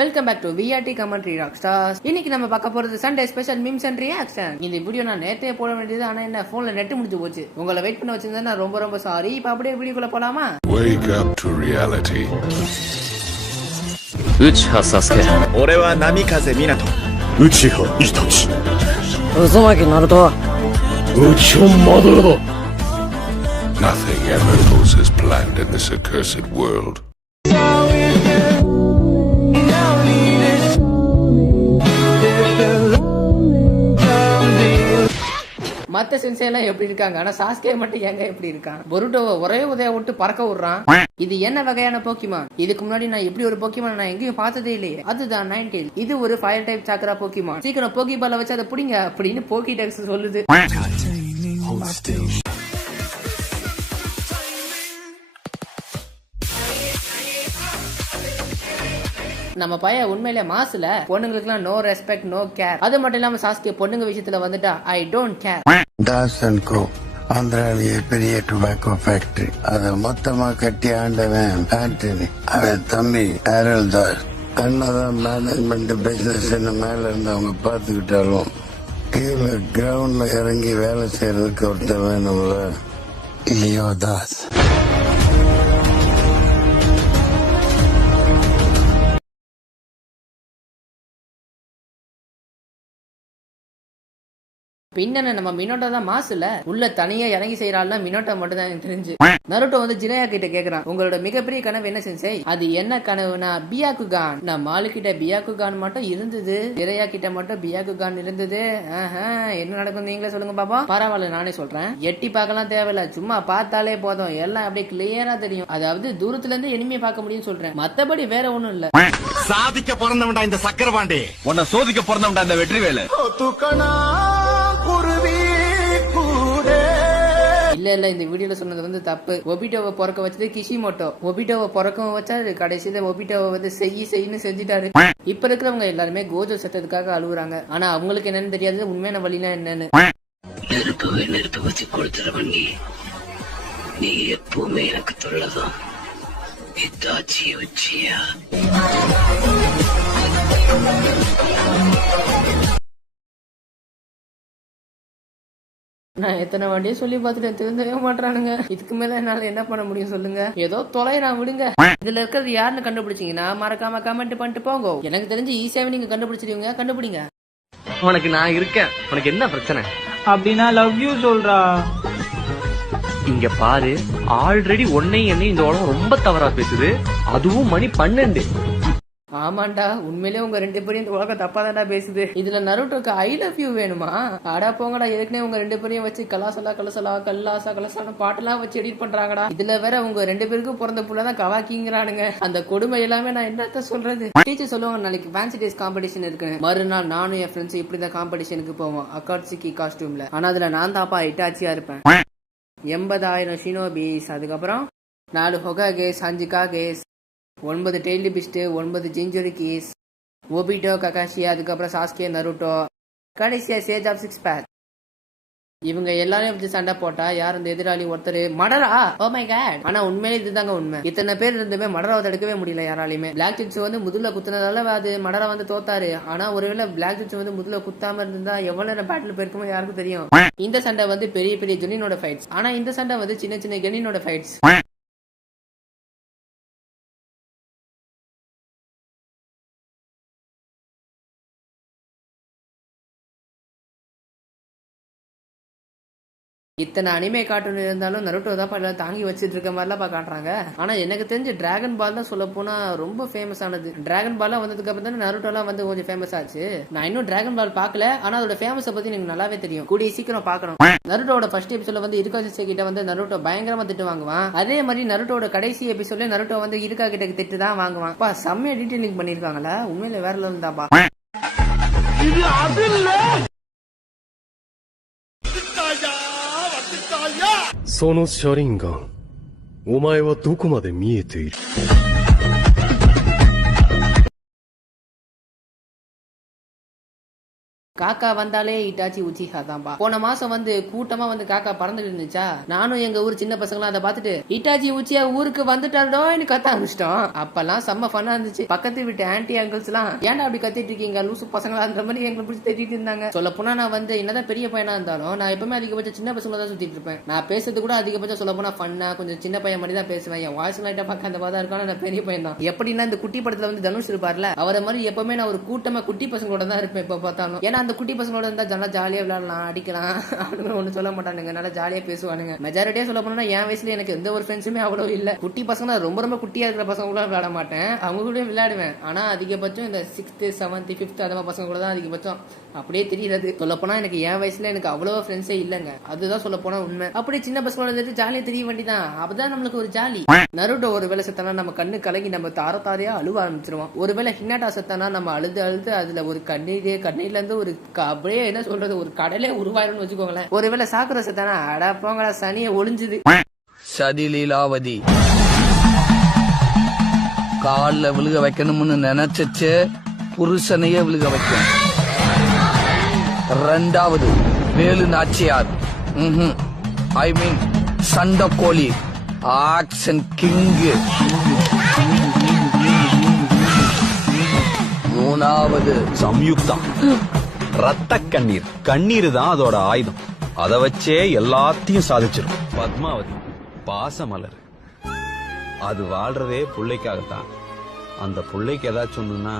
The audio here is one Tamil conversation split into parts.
Welcome back to VRT commentary rock stars. இன்னைக்கு நம்ம பார்க்க போறது Sunday special memes and reaction. இந்த வீடியோ நான் நேத்தே போட வேண்டியது, ஆனா என்ன போன்ல நெட் முடிஞ்சு போச்சு. உங்களை வெயிட் பண்ண வச்சிருந்தேன், ரொம்ப சாரி. இப்ப அப்படியே வீடியோக்குள்ள போலாமா? Wake up to reality. Uchiha Sasuke. 俺は波風湊。内葉イタチ。渦巻ナルト。内葉マドラだ。 Nothing ever goes as planned in this accursed world. மத்த சென்சே எல்லாம் எப்படி இருக்காங்க, ஆனா சாஸ்கே மட்டும் எங்க எப்படி இருக்கான்? பொருட்டோவை ஒரே உதய விட்டு பறக்க விடுறான். இது என்ன வகையான போக்கிமான்? இதுக்கு முன்னாடி நான் இப்படி ஒரு போக்கிமான் நான் எங்கேயும் பார்த்ததே இல்லையே. அதுதான் நைன்டெயில். இது ஒரு ஃபயர் டைப் சாக்கரா போக்கிமான். சீக்கிரம் போக்கி பால வச்சு அதை புடிங்க அப்படின்னு போக்கி டெக்ஸ் சொல்லுது. நம்ம பையன் உண்மையிலே மாசுல பொண்ணுங்களுக்கு எல்லாம் நோ ரெஸ்பெக்ட் நோ கேர். அது மட்டும் இல்லாம சாஸ்கே பொண்ணுங்க விஷயத்துல வந்துட்டா I don't care. Das and co ஆந்திராவிலேயே பெரிய டொபாக்கோ ஃபேக்டரி, அதை மொத்தமா கட்டி ஆண்டவன் ஆண்டனி. அவன் தம்பி ஆரல் தாஸ். என்னதான் மேனேஜ்மெண்ட் பிசினஸ் மேல இருந்தவங்க பார்த்துக்கிட்டாலும் கீழே கிரவுண்ட்ல இறங்கி வேலை செய்யறதுக்கு ஒருத்தர் வேணும்ல, லியோ தாஸ். பின்ன நம்ம மினோட்டோ தான் மாசுல உள்ள தனியா இறங்கி செய்யறாள்னா மினோட்டோ மட்டும் தான் எனக்கு தெரிஞ்சு. நருட்டோ வந்து ஜினையா கிட்ட கேக்குறான், உங்களோட மிகப்பெரிய கனவு என்ன செஞ்சே? அது என்ன கனவுனா பியாக்குகான். நம்ம ஆளு கிட்ட பியாக்குகான் மட்டும் இருந்தது, ஜினையா கிட்ட மட்டும் பியாக்குகான் இருந்தது. என்ன நடக்கும் நீங்களே சொல்லுங்க பாப்பா. பரவாயில்ல, நானே சொல்றேன். எட்டி பார்க்கலாம் தேவையில்ல, சும்மா பார்த்தாலே போதும், எல்லாம் அப்படியே கிளியரா தெரியும். அதாவது தூரத்துல இருந்து எனிமையை பார்க்க முடியும்னு சொல்றேன், மத்தபடி வேற ஒண்ணும் இல்ல. சாதிக்க பிறந்தவன்டா இந்த சக்கரபாண்டி, உன்னை சோதிக்க பிறந்தவன்டா இந்த வெற்றிவேலு. இல்ல இந்த வீடியோல சொன்னது வந்து தப்பு. ஒபிட்டோவை பிறக்க வச்சது கிஷிமோட்டோ. ஒபிட்டோவை பிறக்கவும் வச்சாரு, கடைசியில ஒபிட்டோவை வந்து செய்யு செஞ்சுட்டாரு. இப்ப இருக்கிறவங்க எல்லாருமே கோஜோ செத்ததுக்காக அழுகுறாங்க, ஆனா அவங்களுக்கு என்னன்னு தெரியாது உண்மையான வழினா என்னன்னு. நெருப்பு வச்சு கொடுத்துறவன் நீ எப்பவுமே எனக்கு தொல்லதான். இத்தாச்சி உச்சியா நான் எத்தனை வாட்டியும் சொல்லி பார்த்துட்டு திருந்தவே மாட்டானுங்க. இதுக்கு மேல என்னால என்ன பண்ண முடியும் சொல்லுங்க? ஏதோ தொலைறான் விடுங்க. இதுல இருக்கிறது யாருன்னு கண்டுபிடிச்சீங்கன்னா மறக்காம கமெண்ட் பண்ணிட்டு போங்க. எனக்கு தெரிஞ்சு ஈஸியாவே நீங்க கண்டுபிடிச்சிருவீங்க, கண்டுபிடிங்க. உனக்கு நான் இருக்கேன், உனக்கு என்ன பிரச்சனை? அப்படின்னா லவ் யூ சொல்றா. இங்க பாரு, ஆல்ரெடி என்னையும் இந்த உலகம் ரொம்ப தவறா பேசுது, அதுவும் மணி 12. ஆமாண்டா, உண்மையிலே உங்க ரெண்டு பேரும் இந்த உலகம் தப்பா தாண்டா பேசுது. இதுல நருட்டோக்கு ஐ லவ் யூ வேணுமா? ஆடா போங்கடா, எதுக்குனே உங்க ரெண்டு பேரையும் வச்சு கலாசலா பாட்டெல்லாம் வச்சு எடிட் பண்றாங்கடா. இதுல வேற உங்க ரெண்டு பேருக்கும் பிறந்த புள்ளதான் கவாக்கிங்கிறானுங்க. அந்த கொடுமை எல்லாமே நான் என்னத்த சொல்றது. டீச்சர் சொல்லுவாங்க, நாளைக்கு ஃபேன்சி டேஸ் காம்படிஷன் இருக்குன்னு. மறுநாள் நானும் என் ஃப்ரெண்ட்ஸ் இப்படிதான் காம்படிஷனுக்கு போவோம், அக்காட்சிக்கு காஸ்டியூம்ல. ஆனா அதுல நான் தாப்பா இட்டாச்சியா இருப்பேன். 80,000 ஷினோபிஸ், அதுக்கப்புறம் 4 Hokages, 5 Kages, 9 tailed beast, 9 jinchurikis, Obito, Kakashi, அதுக்கப்புறம் சாஸ்கே, நருட்டோ, கடைசியா சேஜ் ஆஃப் 6 பேக். இவங்க எல்லாரையும் வச்சு சண்டை போட்டா யார் அந்த எதிராளி? ஒருத்தர் மடரா. Oh my God. ஆனா உண்மையிலே இதுதாங்க உண்மை. இத்தனை பேர் இருந்துமே மடராவை தடுக்கவே முடியல யாராலையுமே. பிளாக் ஜிட்ஸ் வந்து முதுல குத்துனதால அது மடரா வந்து தோத்தாரு. ஆனா ஒருவேளை பிளாக் ஜிட்ஸ் வந்து முதுல குத்தாம இருந்தா எவ்வளவு நேரம் பேட்டில் போயிருக்குமோ யாருக்கும் தெரியும். இந்த சண்டை வந்து பெரிய பெரிய ஜெனினோட ஃபைட்ஸ், ஆனா இந்த சண்டை வந்து சின்ன சின்ன கெனினோட ஃபைட்ஸ். இத்தனை அனிமே கார்ட்டூன் இருந்தாலும் நருட்டோ தான் எல்லாம் தாங்கி வச்சிட்டு இருக்க மாதிரிலாம் காட்டுறாங்க. ஆனா எனக்கு தெரிஞ்சு டிராகன் பால் தான் சொல்ல போனா ரொம்ப ஃபேமஸ் ஆனது. டிராகன் பால் வந்ததுக்கு அப்புறம் தான் நருட்டோ எல்லாம் வந்து கொஞ்சம் ஃபேமஸ் ஆச்சு. நான் இன்னும் டிராகன் பால் பார்க்கல, ஆனா அதோட ஃபேமஸ் பத்தி எனக்கு நல்லாவே தெரியும். கூடிய சீக்கிரம் பார்க்கணும். நருட்டோட ஃபர்ஸ்ட் எபிசோட்ல வந்து இருக்கா சிஸ்டர் கிட்ட வந்து நருட்டோ பயங்கரமா திட்டு வாங்குவான். அதே மாதிரி நருட்டோட கடைசி எபிசோட்ல நருட்டோ வந்து இருக்கா கிட்ட திட்டு தான் வாங்குவான். பா செம்மையா டீடைலிங் பண்ணிருக்காங்களா, உண்மையில வேற லெவல் தான்ப்பா.その車輪ガン、お前はどこまで見えている？ காக்கா வந்தாலே இட்டாச்சி உச்சிஹா தான்பா. போன மாசம் வந்து கூட்டமா வந்து காக்கா பறந்துட்டு இருந்துச்சா, நானும் எங்க ஊர் சின்ன பசங்களாம் அதை பார்த்துட்டு இட்டாச்சி உச்சியா ஊருக்கு வந்துட்டாடோன்னு கத்த ஆரம்பிச்சிட்டோம். அப்பெல்லாம் செம்ம ஃபன்னா இருந்துச்சு. பக்கத்து வீட்டு ஆன்டி அங்கிள்ஸ் எல்லாம் ஏன்டா அப்படி கத்திட்டு இருக்கீங்க லூசு பசங்களா அந்த மாதிரி எங்களை பிடிச்சி திட்டிட்டு இருந்தாங்க. சொல்ல போனா நான் வந்து என்னதான் பெரிய பையனா இருந்தாலும் நான் எப்பவுமே அதிகபட்சம் சின்ன பசங்கள தான் சுத்திட்டு இருப்பேன். நான் பேசுறது கூட அதிகபட்சம் சொல்ல போனா ஃபன்னா கொஞ்சம் சின்ன பையன் மாதிரி தான் பேசுவேன். என் வாய்ஸ் லைட்டா பார்க்க அந்த மாதிரி இருக்கான நான் பெரிய பையன் தான். எப்படின்னா இந்த குட்டி படத்துல வந்து தனுஷ் இருப்பார்ல, அவரை மாதிரி எப்பவுமே நான் ஒரு கூட்டமா குட்டி பசங்களோட தான் இருப்பேன் எப்ப பார்த்தாலும். ஏன்னா அந்த குட்டி பசங்களோட இருந்தா ஜாலியா விளையாடலாம், அடிக்கலாம், அவனுங்க ஒண்ணு சொல்ல மாட்டானுங்க, நல்லா ஜாலியா பேசுவானுங்க. மெஜாரிட்டியா சொல்ல போனா என் வயசுல எனக்கு எந்த ஒரு ஃப்ரெண்ட்ஸுமே அவ்வளவு இல்ல. குட்டி பசங்க ரொம்ப ரொம்ப குட்டியா இருக்கிற பசங்க கூட விளையாட மாட்டேன், அவங்க கூட விளையாடுவேன். ஆனா அதிகபட்சம் இந்த 6th 7th 5th அந்த மாதிரி பசங்க கூட தான் அதிகபட்சம் அப்படியே தெரியாது. சொல்ல போனா எனக்கு என் வயசுல எனக்கு அவ்வளவு ஃப்ரெண்ட்ஸே இல்லங்க, அதுதான் சொல்ல போனா உண்மை. அப்படி சின்ன பசங்களோட இருந்துட்டு ஜாலியா தெரிய வேண்டிதான், அப்பதான் நம்மளுக்கு ஒரு ஜாலி. நருட்டோ ஒரு வேலை செத்தானா நம்ம கண்ணு கலங்கி நம்ம தாரையா அழுவ ஆரம்பிச்சிருவோம். ஒருவேளை ஹினாட்டா செத்தானா நம்ம அழுது அதுல ஒரு கண்ணீர்ல இருந்து ஒரு அப்படியே என்ன சொல்றது ஒரு கடலே உருவாயிரும்னு வச்சுக்கோங்களேன். ஒருவேளை சாக்குற செத்தானா அடா போங்களா சனியை ஒளிஞ்சுது. சதி லீலாவதி கால்ல விழுக வைக்கணும்னு நினைச்சிச்சு புருஷனையே விழுக வைக்கும். ரெண்டாவது வேலு நாச்சியார், ஐ மீன் சண்ட கோழி, ஆக்ஷன் கிங்கு. மூணாவது சம்யுக்தா, ரத்த கண்ணீர். கண்ணீர் தான் அதோட ஆயுதம், அதை வச்சே எல்லாத்தையும் சாதிச்சிரும். பத்மாவதி பாசமலர், அது வாழ்றதே புள்ளைக்காகத்தான். அந்த புள்ளைக்கு ஏதாச்சும் ஒண்ணுன்னா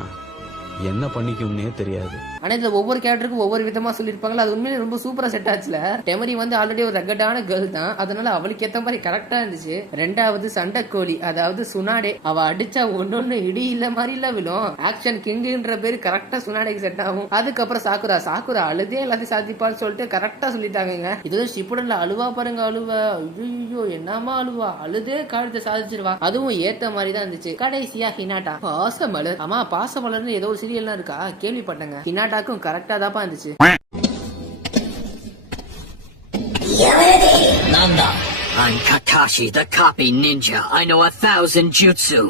என்ன பண்ணிக்கும்னே தெரியாது. ஆனா இதுல ஒவ்வொரு கேரக்டருக்கும் ஒவ்வொரு விதமா சொல்லிருப்பாங்க. அது உண்மையிலே ரொம்ப சூப்பரா செட் ஆச்சுல. டெமரி வந்து ஆல்ரெடி ஒரு ரகடான கேர்ள் தான், அதனால அவளுக்கு ஏத்த மாதிரி கரெக்டா இருந்துச்சு. ரெண்டாவது சண்டைக்கோழி, அதாவது சுனாடே, அவ அடிச்சா ஒன்னொன்னு இடி இல்ல மாதிரி இல்ல விழும். ஆக்ஷன் கிங்குன்ற பேரு கரெக்டா சுனாடேக்கு செட் ஆகும். அதுக்கப்புறம் சாக்குரா அழுதே எல்லாத்தையும் சாதிப்பான்னு சொல்லிட்டு கரெக்டா சொல்லிட்டாங்க. இதுவும் ஷிப்புடன்ல அழுவா பாருங்க, அழுவா ஐயோ என்னமா அழுவா, அழுதே காலத்தை சாதிச்சிருவா. அதுவும் ஏத்த மாதிரி தான் இருந்துச்சு. கடைசியா ஹினாட்டா பாசமலர். ஆமா பாசமலர்னு ஏதோ ஒரு சீரியல்லாம் இருக்கா கேள்விப்பட்டேங்க. ஹினாட்டாக்கும் கரெக்டா தாப்பா இருந்துச்சு. Nanda, I'm Kakashi, the copy ninja. I know 1,000 jutsu.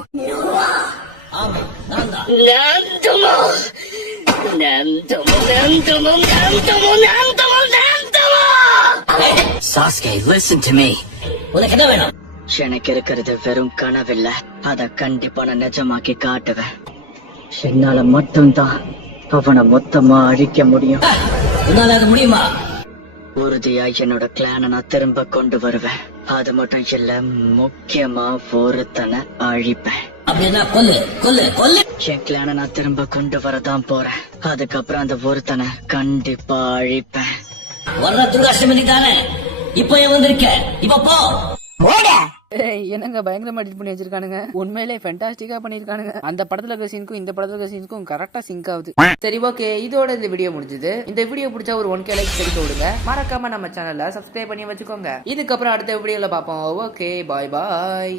Sasuke, listen to me. எனக்கு இருக்கிறது வெறும் கனவில்ல, அத கண்டிப்பா நான் நிஜமாக்கி காட்டுவேன். என்னால மட்டும்தான் அவனை மொத்தமா அழிக்க முடியும். முடியுமா? உறுதியா என்னோட கிளான நான் திரும்ப கொண்டு வருவேன். அது மட்டும் இல்ல, முக்கியமா ஒருத்தனை அழிப்பேன். என் கிளான நான் திரும்ப கொண்டு வரதான் போறேன். அதுக்கப்புறம் அந்த ஒருத்தனை கண்டிப்பா அழிப்பேன். துர்காஷ்டமி தானே இப்ப வந்திருக்க, இப்ப போ. என்னங்க பயங்கரமா எடிட் பண்ணி வச்சிருக்கானுங்க, உண்மையிலே ஃபேண்டாஸ்டிக்கா பண்ணிருக்கானுங்க. அந்த படத்துல இருக்க சீனுக்கும் இந்த படத்துல இருக்க சீனுக்கும் கரெக்டா சிங்க் ஆகுது. சரி ஓகே, இதோட இந்த வீடியோ முடிஞ்சது. இந்த வீடியோ பிடிச்சா ஒரு 1K லைக் தெரிவிக்க விடுங்க. மறக்காம நம்ம சேனலை சப்ஸ்கிரைப் பண்ணி வச்சுக்கோங்க. இதுக்கப்புறம் அடுத்த வீடியோல பாப்போம். ஓகே, பாய் பாய்.